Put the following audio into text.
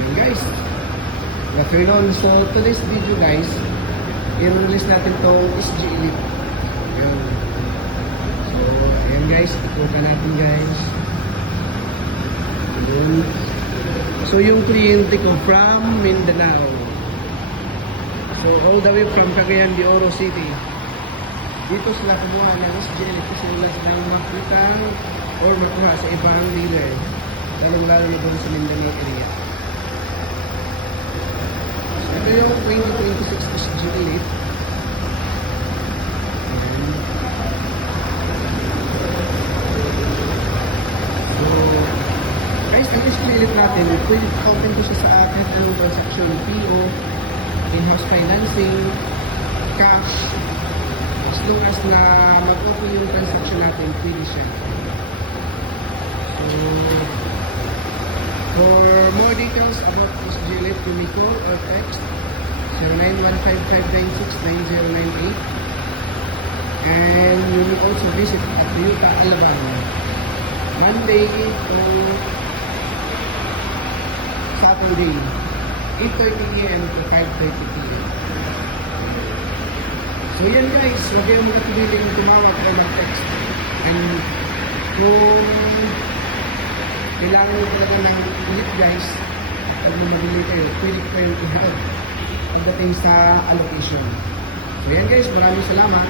Yun guys. Good afternoon. So today's video guys, i-release natin tong SG Elite. Yun. So ayan guys, itukan natin guys. Yun. So yung kliyente ko from Mindanao. So all the way from Cagayan de Oro City. Dito sila kumuha ng SG Elite kasi wala silang makita or makuha sa ibang dealer. Lalong-lalo na doon sa Mindanao area. Ito yung 2026 SG Elite. So, guys, ang SG Elite natin, pwede open ko siya sa akin ng transaction PO, in-house financing, cash. As long as na mag-open yung transaction natin, pwede siya. So, for more details about SG Elite, you may call or text 0915-596-9098 and you may also visit at Toyota Alabama Monday to Saturday 8:30 AM to 5:30 PM. So yan guys, huwag kayong magkatubiling tumawag o mag-text. And kung kailangan nyo talaga ng ulit guys, pag mamabili kayo, pwede kayong i-help pagdating sa allocation. So yan guys, maraming salamat.